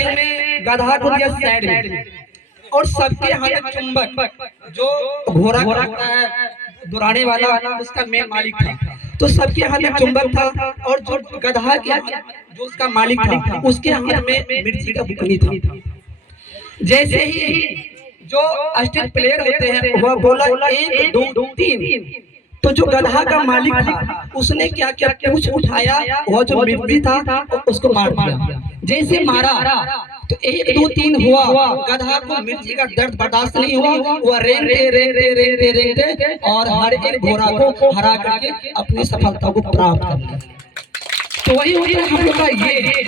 Spelling में गधा को दिया सैड, और सबके हाथ में चुंबक, जो घोड़ा का होता है दुराने वाला, उसका मेन मालिक था। तो सबके हाथ में चुंबक था, और जो गधा के जो उसका मालिक था उसके हाथ में मिर्ची का बुकनी था। जैसे ही जो स्टेज प्लेयर होते हैं वह बोला 1 2 3, तो जो गधा का मालिक था उसने क्या क्या कुछ उठाया, वह जो मिर्ची था उसको मार दिया। जैसे मारा तो 1 2 3 हुआ, गधा को मिर्ची का दर्द बर्दाश्त नहीं हुआ, वह रेंगते रेंगते रेंगते रेंगते और हर एक घोड़ा को हरा करके अपनी सफलता को प्राप्त कर लिया। तो वही होता है हम लोग का ये।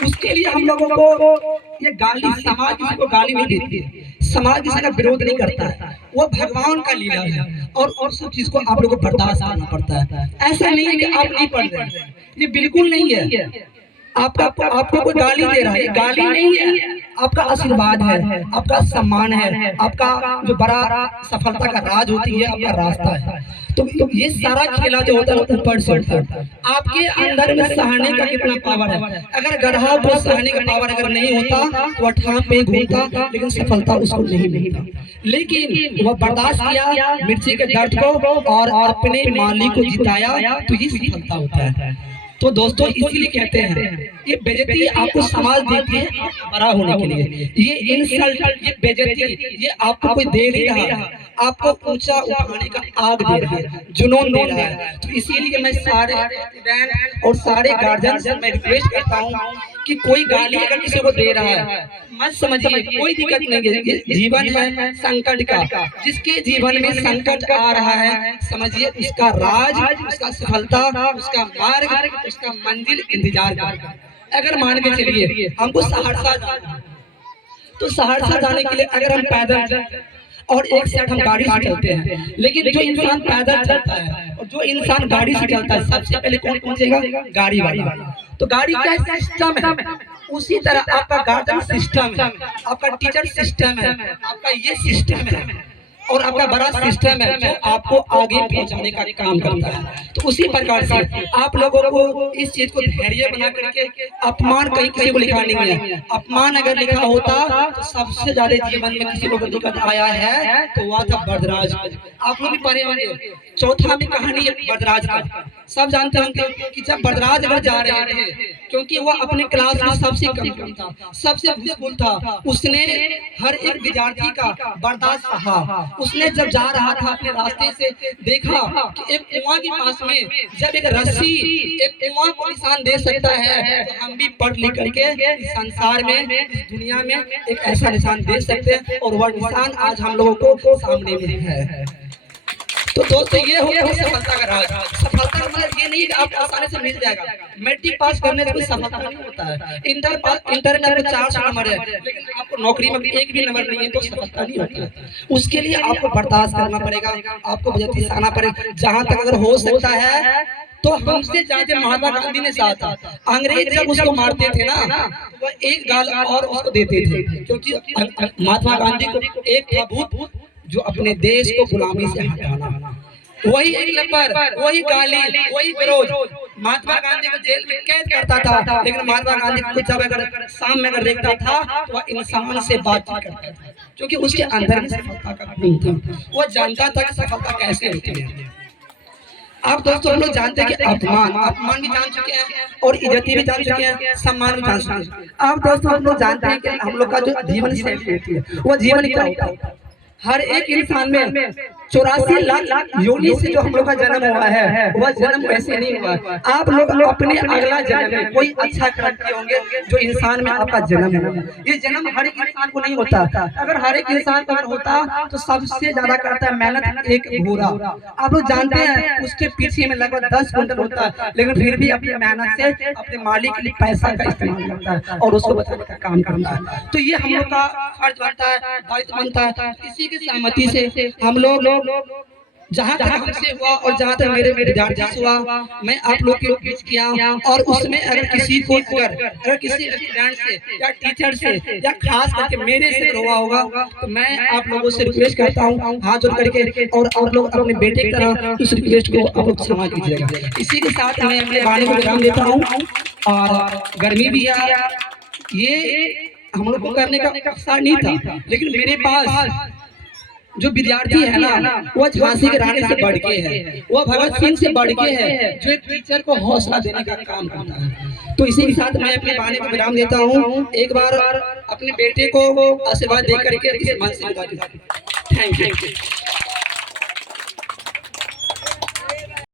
उसके लिए हम लोगों को ये गाली, समाज किसी को गाली नहीं देती है, समाज किसी का विरोध नहीं करता है, वो भगवान का लीला है, और सब चीज को आप लोगों को बर्दाश्त करना पड़ता है। ऐसा नहीं है कि आप नहीं पढ़ रहे हैं, ये बिल्कुल नहीं है। आपको कोई गाली दे रहा है, गाली नहीं है, आपका आशीर्वाद है, आपका सम्मान है, आपका जो बड़ा सफलता का राज होती है, आपका रास्ता है। तो ये सारा खेला जो होता है ऊपर से होता है। आपके अंदर में सहने का कितना पावर है। अगर गधा को सहने का पावर अगर नहीं होता तो वह ठाम पे घूमता, लेकिन सफलता उसको नहीं मिलती। लेकिन वह बर्दाश्त किया मिर्ची के दर्द को और अपने मालिक को जिताया, तो ये सफलता होता है। तो दोस्तों इसीलिए कहते हैं ये बेइज्जती आपको समाज देती है बड़ा होने के लिए, ये इंसल्ट, ये बेइज्जती ये आपको कोई दे नहीं रहा, आपको ऊंचा उठाने का आग दे रहा है, जुनून दे रहा है। तो इसीलिए मैं सारे स्टूडेंट और सारे गार्जियन से मैं रिक्वेस्ट करता हूँ कि कोई गाली अगर किसी को दे रहा है मत समझिए, कोई दिक्कत नहीं है, जीवन है संकट का। जिसके जीवन में संकट आ रहा है समझिए उसका राज, उसका सफलता, उसका मार्ग, उसका मंजिल इंतजार कर रहा है। अगर मान के चलिए हमको सहरसा जाना, तो सहरसा जाने के लिए अगर हम पैदल और एक साइड हम गाड़ी से चलते हैं, लेकिन जो इंसान पैदल चलता है और जो इंसान गाड़ी से चलता है सबसे पहले कौन पहुंचेगा? गाड़ी वाला। तो गाड़ी का सिस्टम है, उसी तरह आपका गार्डन सिस्टम है, आपका टीचर सिस्टम है, आपका ये सिस्टम है और आपका बड़ा सिस्टम है जो आपको आगे पहुंचाने का काम करता है। तो उसी प्रकार से आप लोगों को इस चीज को धैर्य बना करके, अपमान कहीं किसी को लिखा नहीं है। अपमान अगर लिखा होता तो सबसे ज्यादा जीवन में किसी को दिक्कत आया है तो वह था बरदराज। आप लोग भी पढ़े होंगे, चौथा में कहानी है बरदराज का। सब जानते होंगे कि जब बरदराज अगर जा रहे थे, क्योंकि वह अपने क्लास में सबसे कम था, सबसे भूल था, उसने हर एक विद्यार्थी का बर्दाश्त सहा। उसने जब जा रहा था अपने रास्ते से देखा कि एक कुआं के पास में जब एक रस्सी एक कुआं को निशान दे सकता है, तो हम भी पढ़ लिख करके इस संसार में, इस दुनिया में एक ऐसा निशान दे सकते हैं, और वह निशान आज हम लोगों को सामने में है। तो दोस्तों ये हो गया सफलता का राज। सफलता का मतलब ये नहीं कि आपको आसानी से मिल जाएगा। मैट्रिक पास करने से कोई सफलता नहीं होता है। इंटर में आपको 400 नंबर है, लेकिन आपको नौकरी में एक भी नंबर नहीं है तो सफलता नहीं होती है। उसके लिए आपको बर्दाश्त करना पड़ेगा, आपको बजती आना पड़ेगा। जहाँ तक अगर हो सकता है तो हमसे ज्यादा महात्मा गांधी ने चाहा था। अंग्रेज जब उसको मारते थे ना, तो वह एक गाल और उसको देते थे, क्योंकि महात्मा गांधी को एक था भूत जो अपने देश को गुलामी से हटाना। वही एक नंबर, वही गाली, वही विरोध महात्मा गांधी को जेल में कैद करता था, लेकिन महात्मा गांधी को जब अगर शाम में अगर देखता था तो वह इंसान से बातचीत करता था, क्योंकि उसके अंदर में सफलता का गुण था। वह जानता था कि सफलता कैसे होती है। आप दोस्तों हम लोग जानते हैं कि अपमान भी जान चुके हैं और इज्जती भी जान चुके हैं, सम्मान भी जान चुके हैं। आप दोस्तों हम लोग जानते हैं कि हम लोग का जो जीवन शैली होती है वो जीवन क्या होता है। हर एक इंसान में 84 लाख योनि से जो हम लोग का जन्म हुआ है वह जन्म वैसे नहीं हुआ। आप लोग अपने अगला जन्म में कोई अच्छा कर्म किए होंगे जो इंसान में आपका जन्म है। ये जन्म हर एक इंसान को नहीं होता। अगर हर एक इंसान को अगर होता तो सबसे ज्यादा करता है मेहनत एक घोड़ा। आप लोग जानते हैं उसके पीछे में लगभग 10 कुंटल होता है, लेकिन फिर भी अपनी मेहनत से अपने मालिक के लिए पैसा का इस्तेमाल करता है और उसको बचाने का काम करता है। तो ये हम लोग का फर्ज बनता है, दायित्व बनता है। इसी की सहमति से हम लोग जहाँ तक हमसे हुआ और जहाँ तक मेरे विद्यार्थी से हुआ मैं आप लोग के बीच किया। और उसमें अगर किसी को अगर किसी स्टूडेंट से या टीचर से या खास करके मेरे से हुआ होगा तो मैं आप लोगों से रिक्वेस्ट करता हूँ हाथ जोड़ करके, और आप लोग अपने बेटे की तरह उस रिक्वेस्ट को आप लोग क्षमा कीजिएगा। इसी के साथ मैं अपने वाणी को विराम देता हूँ। और गर्मी भी है ये हम लोग को करने का अवसर नहीं था, लेकिन मेरे पास जो विद्यार्थी है ना, वो झांसी की रानी से बढ़ के है, वो भगत सिंह से बढ़ के है, जो एक टीचर को हौसला देने का काम करता है। तो इसी के साथ मैं अपने वाणी को विराम देता हूँ। एक बार अपने बेटे को आशीर्वाद दे करके इस मंच से विदा करता हूं। Thank you.